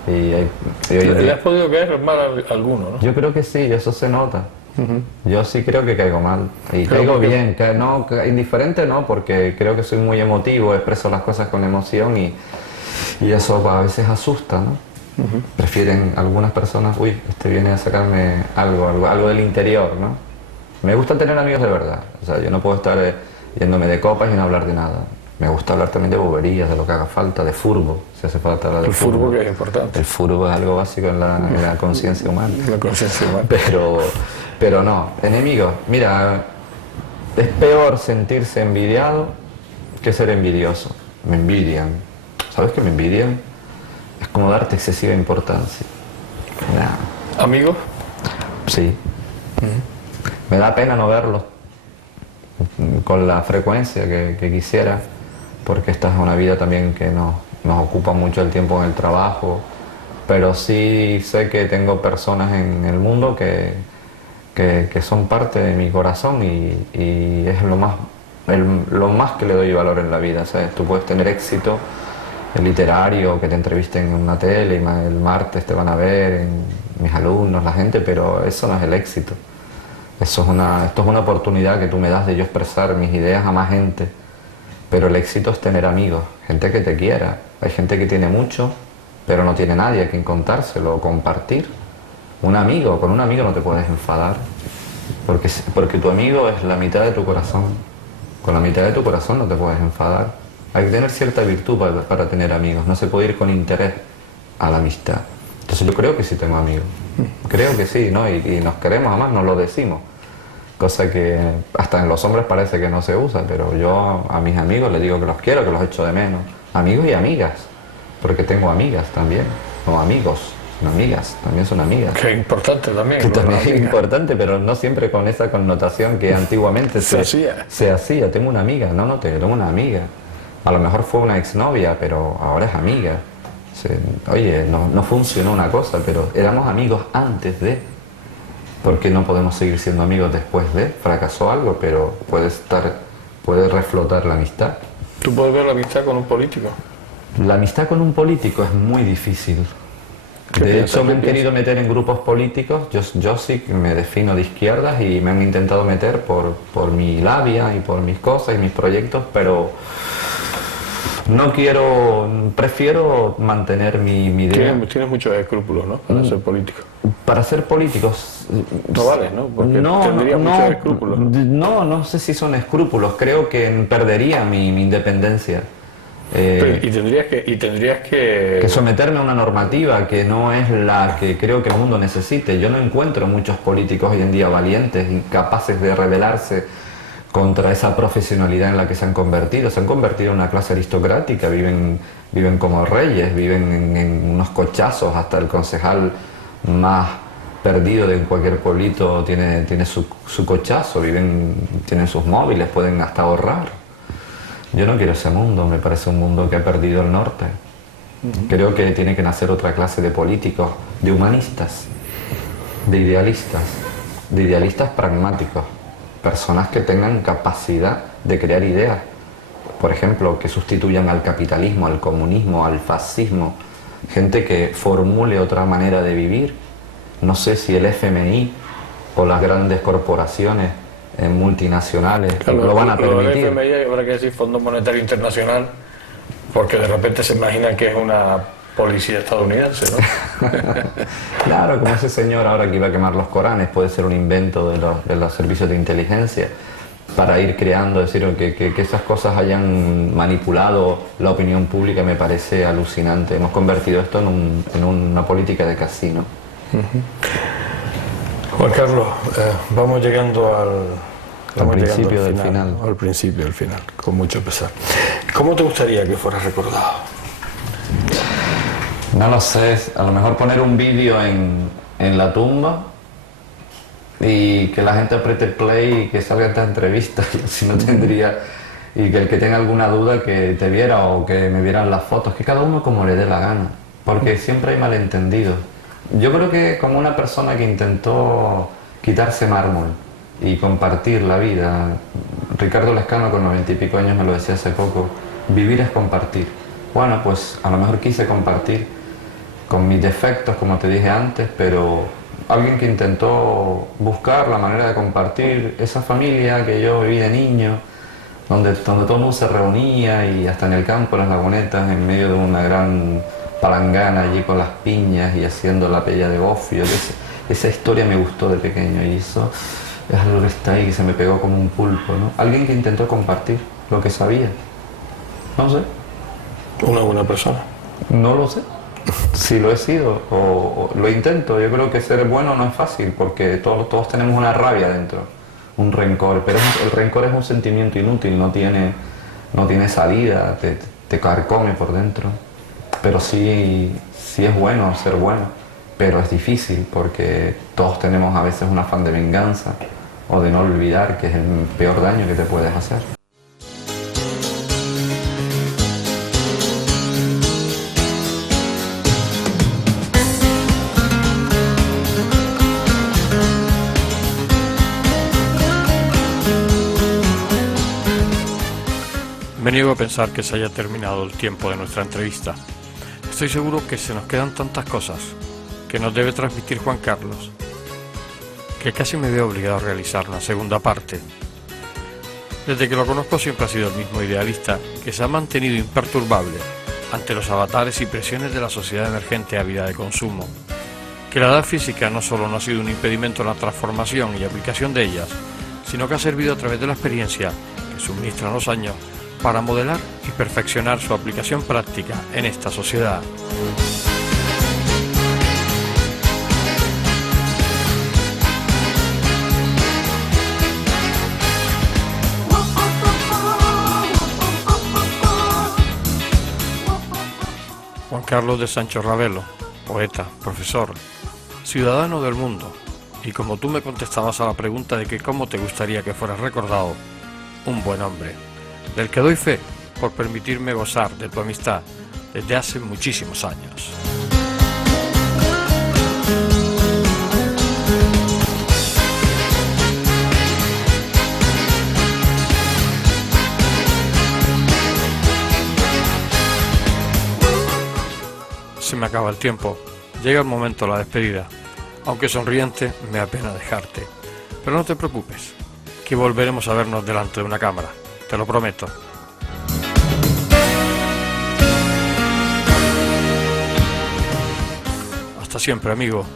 Y hoy en ¿Le día, has podido caer mal a alguno, no? yo creo que sí, eso se nota. Yo sí creo que caigo mal. Y Pero caigo porque- bien, indiferente no, porque creo que soy muy emotivo, expreso las cosas con emoción y eso a veces asusta, ¿no? Prefieren algunas personas, uy, este viene a sacarme algo del interior, ¿no? Me gusta tener amigos de verdad, o sea, yo no puedo estar yéndome de copas y no hablar de nada. Me gusta hablar también de boberías, de lo que haga falta, de furbo, si hace falta hablar de El fútbol, que es importante. El furbo es algo básico en la conciencia humana. La conciencia humana. Pero no, enemigos, mira, es peor sentirse envidiado que ser envidioso. Me envidian. ¿Sabes qué me envidian? Es como darte excesiva importancia. Nah, ¿Amigos? sí. Me da pena no verlos con la frecuencia que quisiera, porque esta es una vida también que nos ocupa mucho el tiempo en el trabajo, pero sí sé que tengo personas en el mundo que son parte de mi corazón y es lo más que le doy valor en la vida, ¿sabes? Tú puedes tener éxito literario, que te entrevisten en una tele, y el martes te van a ver, mis alumnos, la gente, pero eso no es el éxito. Esto es una oportunidad que tú me das de yo expresar mis ideas a más gente, pero el éxito es tener amigos, gente que te quiera. Hay gente que tiene mucho, pero no tiene nadie a quien contárselo o compartir. Con un amigo no te puedes enfadar, porque tu amigo es la mitad de tu corazón. Con la mitad de tu corazón no te puedes enfadar. Hay que tener cierta virtud para tener amigos, no se puede ir con interés a la amistad. Entonces yo creo que sí tengo amigos, creo que sí, ¿no? Y nos queremos, además nos lo decimos, cosa que hasta en los hombres parece que no se usa, pero yo a mis amigos les digo que los quiero, que los echo de menos. Amigos y amigas, porque tengo amigas también, no amigos, sino amigas, también son amigas. Que es importante también. Que ¿no? también La es amiga. importante, pero no siempre con esa connotación que antiguamente Se hacía. se hacía. Tengo una amiga, tengo una amiga. A lo mejor fue una exnovia, pero ahora es amiga. Oye, no funcionó una cosa, pero éramos amigos antes de. ¿Por qué no podemos seguir siendo amigos después de? Fracasó algo, pero puede reflotar la amistad. ¿Tú puedes ver la amistad con un político? La amistad con un político es muy difícil. ¿Qué De piensas? hecho, me ¿Qué han piensas? querido meter en grupos políticos. Yo sí que me defino de izquierdas y me han intentado meter por mi labia y por mis cosas y mis proyectos, pero no prefiero mantener mi idea. Tienes muchos escrúpulos, ¿no? Para ser político. Para ser políticos... No vale, ¿no? Porque tendrías muchos escrúpulos. No sé si son escrúpulos, creo que perdería mi independencia. Y tendrías que Que someterme a una normativa que no es la que creo que el mundo necesite. Yo no encuentro muchos políticos hoy en día valientes y capaces de rebelarse contra esa profesionalidad en la que se han convertido. Se han convertido en una clase aristocrática, viven como reyes, viven en unos cochazos, hasta el concejal más perdido de cualquier pueblito tiene su cochazo, tienen sus móviles, pueden hasta ahorrar. Yo no quiero ese mundo, me parece un mundo que ha perdido el norte. Creo que tiene que nacer otra clase de políticos, de humanistas, de idealistas, de idealistas pragmáticos, personas que tengan capacidad de crear ideas, por ejemplo, que sustituyan al capitalismo, al comunismo, al fascismo, gente que formule otra manera de vivir. No sé si el FMI o las grandes corporaciones multinacionales lo van a permitir. El FMI habrá que decir Fondo Monetario Internacional, porque de repente se imagina que es una policía estadounidense, ¿no? Claro, como ese señor ahora que iba a quemar los Coranes, puede ser un invento de los servicios de inteligencia para ir creando, es decir, que esas cosas hayan manipulado la opinión pública me parece alucinante. Hemos convertido esto en una política de casino. Juan Carlos, vamos llegando al principio del final. Al principio del final, con mucho pesar. ¿Cómo te gustaría que fueras recordado? No lo sé, a lo mejor poner un vídeo en la tumba y que la gente apriete play y que salga esta entrevista, si no tendría, y que el que tenga alguna duda que te viera o que me vieran las fotos, que cada uno como le dé la gana, porque siempre hay malentendidos. Yo creo que como una persona que intentó quitarse mármol y compartir la vida, Ricardo Lezcano con 90 y pico años me lo decía hace poco, vivir es compartir. Bueno, pues a lo mejor quise compartir con mis defectos, como te dije antes, pero alguien que intentó buscar la manera de compartir esa familia que yo viví de niño, donde todo el mundo se reunía y hasta en el campo, en las lagunetas, en medio de una gran palangana allí con las piñas y haciendo la pella de gofio. Esa historia me gustó de pequeño y eso es algo que está ahí, que se me pegó como un pulpo, ¿no? Alguien que intentó compartir lo que sabía. No sé. Una buena persona. No lo sé. Si lo he sido o lo intento. Yo creo que ser bueno no es fácil porque todos tenemos una rabia dentro, un rencor, pero el rencor es un sentimiento inútil, no tiene salida, te carcome por dentro. Pero sí es bueno ser bueno, pero es difícil porque todos tenemos a veces un afán de venganza o de no olvidar, que es el peor daño que te puedes hacer. Me niego a pensar que se haya terminado el tiempo de nuestra entrevista. Estoy seguro que se nos quedan tantas cosas que nos debe transmitir Juan Carlos, que casi me veo obligado a realizar una segunda parte. Desde que lo conozco siempre ha sido el mismo idealista que se ha mantenido imperturbable ante los avatares y presiones de la sociedad emergente ávida de consumo, que la edad física no solo no ha sido un impedimento en la transformación y aplicación de ellas, sino que ha servido a través de la experiencia que suministran los años para modelar y perfeccionar su aplicación práctica en esta sociedad. Juan Carlos de Sancho Ravelo, poeta, profesor, ciudadano del mundo, y como tú me contestabas a la pregunta de que cómo te gustaría que fueras recordado, un buen hombre, del que doy fe por permitirme gozar de tu amistad desde hace muchísimos años. Se me acaba el tiempo, llega el momento de la despedida, aunque sonriente me apena dejarte, pero no te preocupes, que volveremos a vernos delante de una cámara. Te lo prometo. Hasta siempre, amigo.